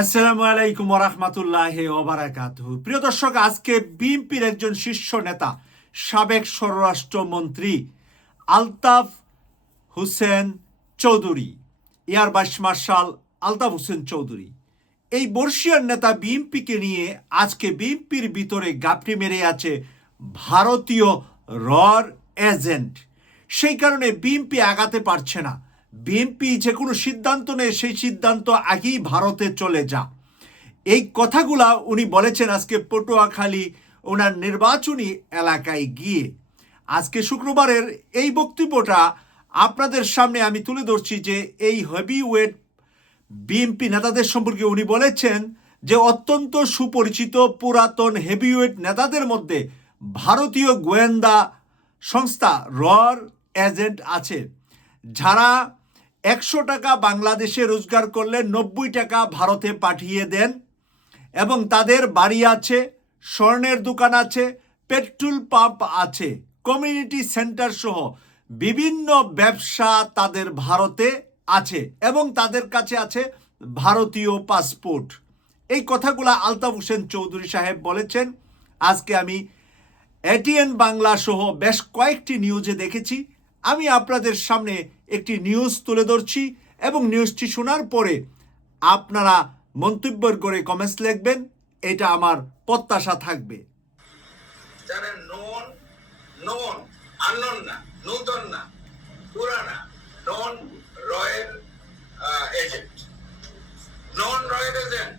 আসসালামু আলাইকুম ওরহমতুল্লাহ ওবারাকাত প্রিয় দর্শক, আজকে বিএনপির একজন শীর্ষ নেতা, সাবেক স্বরাষ্ট্রমন্ত্রী Altaf Hussain Chowdhury air vice marshal Altaf Hossain Chowdhury. এই বর্ষিয়ার নেতা বিএনপিকে নিয়ে আজকে বিএনপির ভিতরে গাপটি মেরে আছে ভারতীয় রর এজেন্ট। সেই কারণে বিএনপি আগাতে পারছে না। বিএনপি যে কোনো সিদ্ধান্ত নেয়, সেই সিদ্ধান্ত আগেই ভারতে চলে যা। এই কথাগুলা উনি বলেছেন আজকে পটুয়াখালী ওনার নির্বাচনী এলাকায় গিয়ে। আজকে শুক্রবারের এই বক্তব্যটা আপনাদের সামনে আমি তুলে ধরছি যে এই হেভি ওয়েট বিএনপি নেতাদের সম্পর্কে উনি বলেছেন যে অত্যন্ত সুপরিচিত পুরাতন হেভিওয়েট নেতাদের মধ্যে ভারতীয় গোয়েন্দা সংস্থা রর এজেন্ট আছে। যারা একশো টাকা বাংলাদেশে রোজগার করলে নব্বই টাকা ভারতে পাঠিয়ে দেন। এবং তাদের বাড়ি আছে, স্বর্ণের দোকান আছে, পেট্রোল পাম্প আছে, কমিউনিটি সেন্টার সহ বিভিন্ন ব্যবসা তাদের ভারতে আছে এবং তাদের কাছে আছে ভারতীয় পাসপোর্ট। এই কথাগুলা আলতাফ হোসেন চৌধুরী সাহেব বলেছেন। আজকে আমি এটিএন বাংলা সহ বেশ কয়েকটি নিউজে দেখেছি। আমি আপনাদের সামনে একটি নিউজ তুলে ধরছি এবং নিউজটি শোনার পরে আপনারা মন্তব্য করে কমেন্টস লিখবেন, এটা আমার প্রত্যাশা থাকবে। যারা নন নন আননোন না, নূতন না, পুরানা non royal agent non royal agent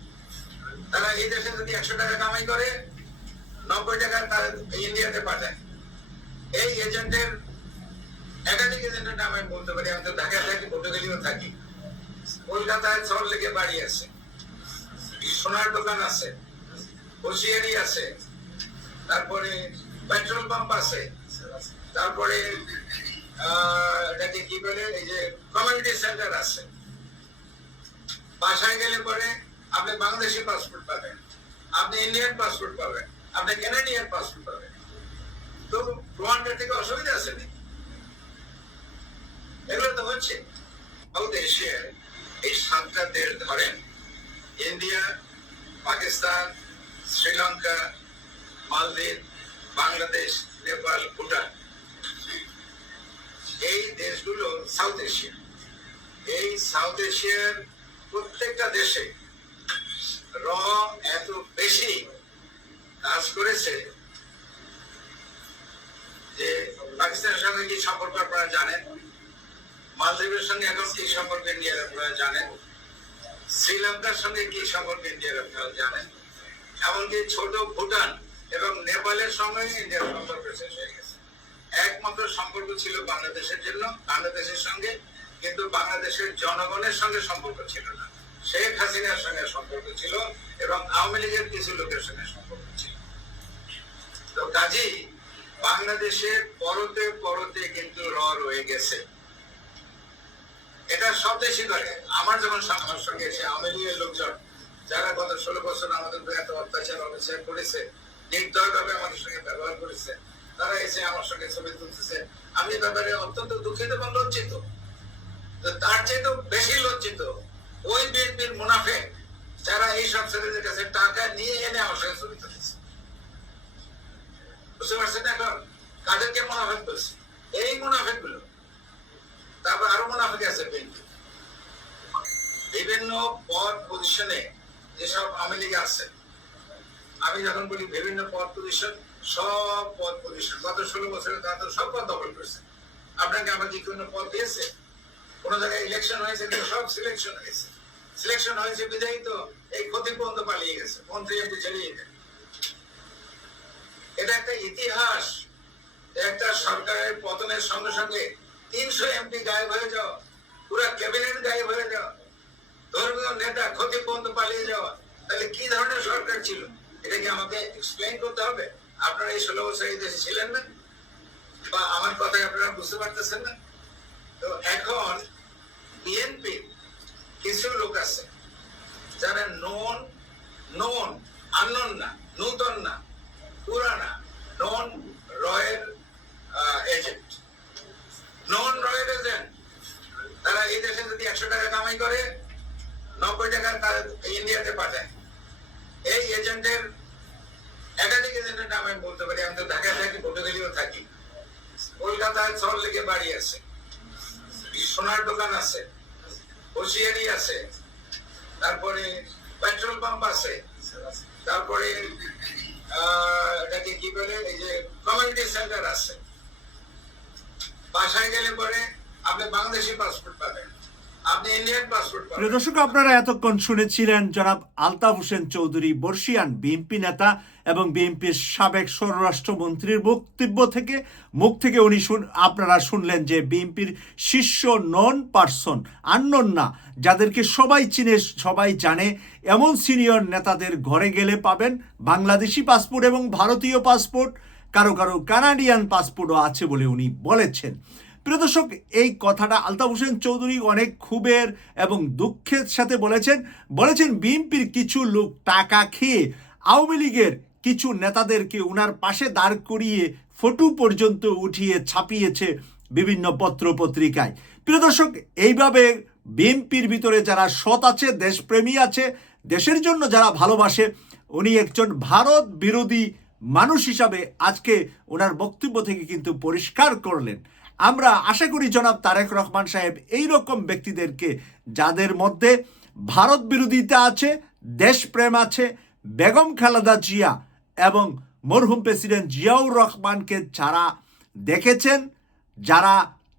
তারা এই দেশে যদি একশো টাকা কামাই করে, নব্বই টাকা তারা ইন্ডিয়াতে পাঠায়। এই এজেন্টের একাধিক এজেন্টের নাম আমি বলতে পারি, আমি তো ঢাকায় থাকি, পর্তুগালিও থাকি। কলকাতায় সল লেগে বাড়ি আছে। সোনার দোকান আছে হোসিয়ারি আছে, তারপরে পেট্রোল পাম্প আছে, তারপরে এটাকে কি বলে, এই যে কমিউনিটি সেন্টার আছে। বাসায় গেলে পরে আপনি বাংলাদেশি পাসপোর্ট পাবেন, আপনি ইন্ডিয়ান পাসপোর্ট পাবেন, আপনি কানাডিয়ান পাসপোর্ট পাবেন। তো প্রমাণটার থেকে অসুবিধা আছে নাকি? এগুলো তো হচ্ছে। সাউথ এশিয়ার এই সাতটা দেশ ধরেন ইন্ডিয়া, পাকিস্তান, শ্রীলঙ্কা, মালদ্বীপ, বাংলাদেশ, নেপাল, ভুটান। এই দেশগুলো সাউথ এশিয়া। এই সাউথ এশিয়ার প্রত্যেকটা দেশে র এত বেশি কাজ করেছে যে পাকিস্তানের সঙ্গে কি সম্পর্ক আপনারা জানেন? মালদ্বীপের সঙ্গে এখন কি সম্পর্ক ইন্ডিয়ার আপনারা জানেন? শ্রীলঙ্কার সঙ্গে কি সম্পর্ক ইন্ডিয়ার আপনারা জানেন? এমনকি ছোট ভুটান এবং নেপালের সঙ্গে ইন্ডিয়ার সম্পর্ক শেষ হয়ে গেছে। একমাত্র সম্পর্ক ছিল বাংলাদেশের জন্য, বাংলাদেশের সঙ্গে, কিন্তু বাংলাদেশের জনগণের সঙ্গে সম্পর্ক ছিল না। শেখ হাসিনার সঙ্গে সম্পর্ক ছিল এবং আওয়ামী লীগের কিছু লোকের সঙ্গে সম্পর্ক ছিল। তো কাজেই বাংলাদেশের পরতে পরতে কিন্তু র রয়ে গেছে। সব দেশই করে। আমার যখন আমার সঙ্গে এসে আওয়ামী লোকজন, যারা গত ষোলো বছর আমাদের এত অত্যাচার, অবিচার করেছে, নির্দয়ভাবে আমাদের সঙ্গে ব্যবহার করেছে, তারা এসে আমার সঙ্গে ছবি তুলতেছে। আমি ব্যাপারে অত্যন্ত দুঃখিত এবং লজ্জিত। তার চেয়ে বেশি লজ্জিত ওই বিএনপির মুনাফে যারা এই সব ছেলেদের কাছে টাকা নিয়ে এনে আমার সঙ্গে ছবি তুলেছে। বুঝতে পারছেন এখন? কাদেরকে মুনাফেক বলছে? এই মুনাফেকগুলো তারপর আরও মুনাফেক আছে বিএনপি বিভিন্ন পদ পজিশনে যেসব আওয়ামী লীগ আছে, আমি যখন বলি বিভিন্ন পদ পজিশন সব পদ পজিশন গত ষোলো বছরে তারা তো সব পদ দখল করছে। আপনাকে আমাকে কোনো পদ দিয়েছে? কোনো জায়গায় ইলেকশন হয়েছে সব সিলেকশন হয়েছে। সিলেকশন হয়েছে বিধায়ী তো এই ক্ষতি পালিয়ে গেছে, মন্ত্রী এমপি ছেড়িয়ে দেন। এটা একটা ইতিহাস, একটা সরকারের পতনের সঙ্গে সঙ্গে তিনশো এমপি গায়েব হয়ে যাওয়া পুরো ক্যাবিনেট গায়েব হয়ে যাওয়া ধর্মীয় নেতা ক্ষতি পর্যন্ত পালিয়ে যাওয়া তাহলে কি ধরনের সরকার ছিল? এটা কি আমাকে এক্সপ্লেন করতে হবে? আপনারা এই ষোলো বছর এই দেশে ছিলেন না? বা আমার কথায় আপনারা বুঝতে পারতেছেন না? তো এখন বিএনপি কিছু লোক আছে, যারা নন নন আননোন না, নূতন না, পুরানা non royal agent non royal agent তারা এই দেশে যদি একশো টাকা কামাই করে নব্বই টাকার তারা ইন্ডিয়াতে পাঠায়। এই এজেন্টের, একাধিক এজেন্টের নাম আমি বলতে পারি, আমি তো ঢাকায় থাকি, পর্তুগালিও থাকি। কলকাতায় চল লেগে বাড়ি আছে। সোনার দোকান আছে, হুঁশিয়ারি আছে, তারপরে পেট্রোল পাম্প আছে, তারপরে এটাকে কি বলে, এই যে কমিউনিটি সেন্টার আছে। বাসায় গেলে পরে আপনি বাংলাদেশি পাসপোর্ট পাবেন। প্রিয় দর্শক, আপনারা এতক্ষণ শুনেছিলেন জনাব আলতাফ হোসেন চৌধুরী, বর্ষিয়ান বিএনপি নেতা এবং বিএনপির সাবেক স্বরাষ্ট্রমন্ত্রীর বক্তব্য থেকে, মুখ থেকে উনি আপনারা শুনলেন যে বিএনপির শীর্ষ নন পার্সন, আননন না, যাদেরকে সবাই চিনে, সবাই জানে, এমন সিনিয়র নেতাদের ঘরে গেলে পাবেন বাংলাদেশি পাসপোর্ট এবং ভারতীয় পাসপোর্ট কারও কারও কানাডিয়ান পাসপোর্টও আছে বলে উনি বলেছেন। প্রিয় দর্শক, এই কথাটা আলতাফ হোসেন চৌধুরী অনেক ক্ষোভের এবং দুঃখের সাথে বলেছেন। বলেছেন, বিএনপির কিছু লোক টাকা খেয়ে আওয়ামী লীগের কিছু নেতাদেরকে উনার পাশে দাঁড় করিয়ে ফটো পর্যন্ত উঠিয়ে ছাপিয়েছে বিভিন্ন পত্র পত্রিকায় প্রিয় দর্শক, এইভাবে বিএনপির ভিতরে যারা সৎ আছে, দেশপ্রেমী আছে, দেশের জন্য যারা ভালোবাসে, উনি একজন ভারত বিরোধী মানুষ হিসাবে আজকে ওনার বক্তব্য থেকে কিন্তু পরিষ্কার করলেন। আমরা আশা করি জনাব তারেক রহমান সাহেব এই রকম ব্যক্তিদেরকে যাদের মধ্যে ভারত বিরোধিতা আছে, দেশপ্রেম আছে, বেগম খালেদা জিয়া এবং মরহুম প্রেসিডেন্ট জিয়াউর রহমানকে যারা দেখেছেন, যারা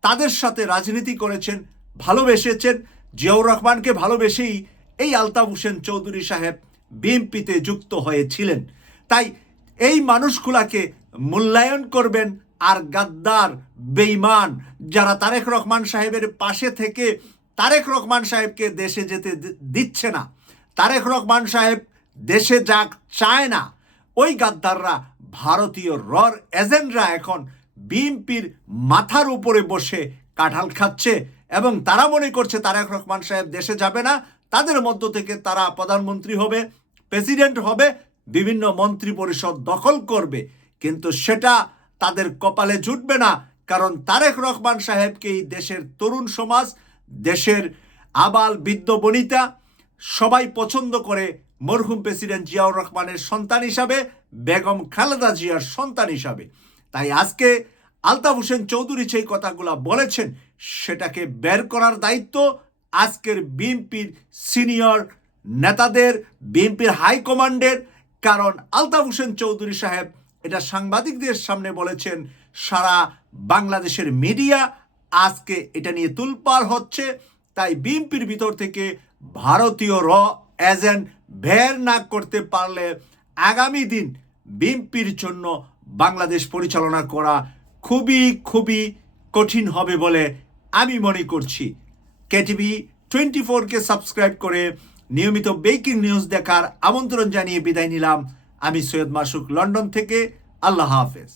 তাদের সাথে রাজনীতি করেছেন, ভালোবেসেছেন, জিয়াউর রহমানকে ভালোবেসেই এই আলতাফ হোসেন চৌধুরী সাহেব বিএনপিতে যুক্ত হয়েছিলেন। তাই এই মানুষগুলাকে মূল্যায়ন করবেন আর গাদ্দার বেইমান যারা তারেক রহমান সাহেবের পাশে থেকে তারেক রহমান সাহেবকে দেশে যেতে দিচ্ছে না। তারেক রহমান সাহেব দেশে যাক, চায় না। ওই গাদ্দাররা ভারতীয় রর এজেন্টরা এখন বিএনপির মাথার উপরে বসে কাঁঠাল খাচ্ছে এবং তারা মনে করছে তারেক রহমান সাহেব দেশে যাবে না। তাদের মধ্য থেকে তারা প্রধানমন্ত্রী হবে, প্রেসিডেন্ট হবে, বিভিন্ন মন্ত্রী পরিষদ দখল করবে। কিন্তু সেটা তাদের কপালে জুটবে না, কারণ তারেক রহমান সাহেবকেই দেশের তরুণ সমাজ, দেশের আবাল বৃদ্ধ বনিতা সবাই পছন্দ করে মরহুম প্রেসিডেন্ট জিয়াউর রহমানের সন্তান হিসাবে, বেগম খালেদা জিয়ার সন্তান হিসাবে। তাই আজকে আলতাফ হোসেন চৌধুরী সেই কথাগুলা বলেছেন, সেটাকে বের করার দায়িত্ব আজকের বিএনপির সিনিয়র নেতাদের, বিএনপির হাইকমান্ডের, কারণ আলতাফ হোসেন চৌধুরী সাহেব এটা সাংবাদিকদের সামনে বলেছেন, সারা বাংলাদেশের মিডিয়া আজকে এটা নিয়ে তুলপার হচ্ছে। তাই বিএনপির ভিতর থেকে ভারতীয় র এজেন্ট বের না করতে পারলে আগামী দিন বিএনপির জন্য বাংলাদেশ পরিচালনা করা খুবই খুবই কঠিন হবে বলে আমি মনে করছি। কেটিভি টোয়েন্টি ফোরকে সাবস্ক্রাইব করে নিয়মিত ব্রেকিং নিউজ দেখার আমন্ত্রণ জানিয়ে বিদায় নিলাম। আমি সৈয়দ মাসুক লন্ডন থেকে আল্লাহ হাফেজ।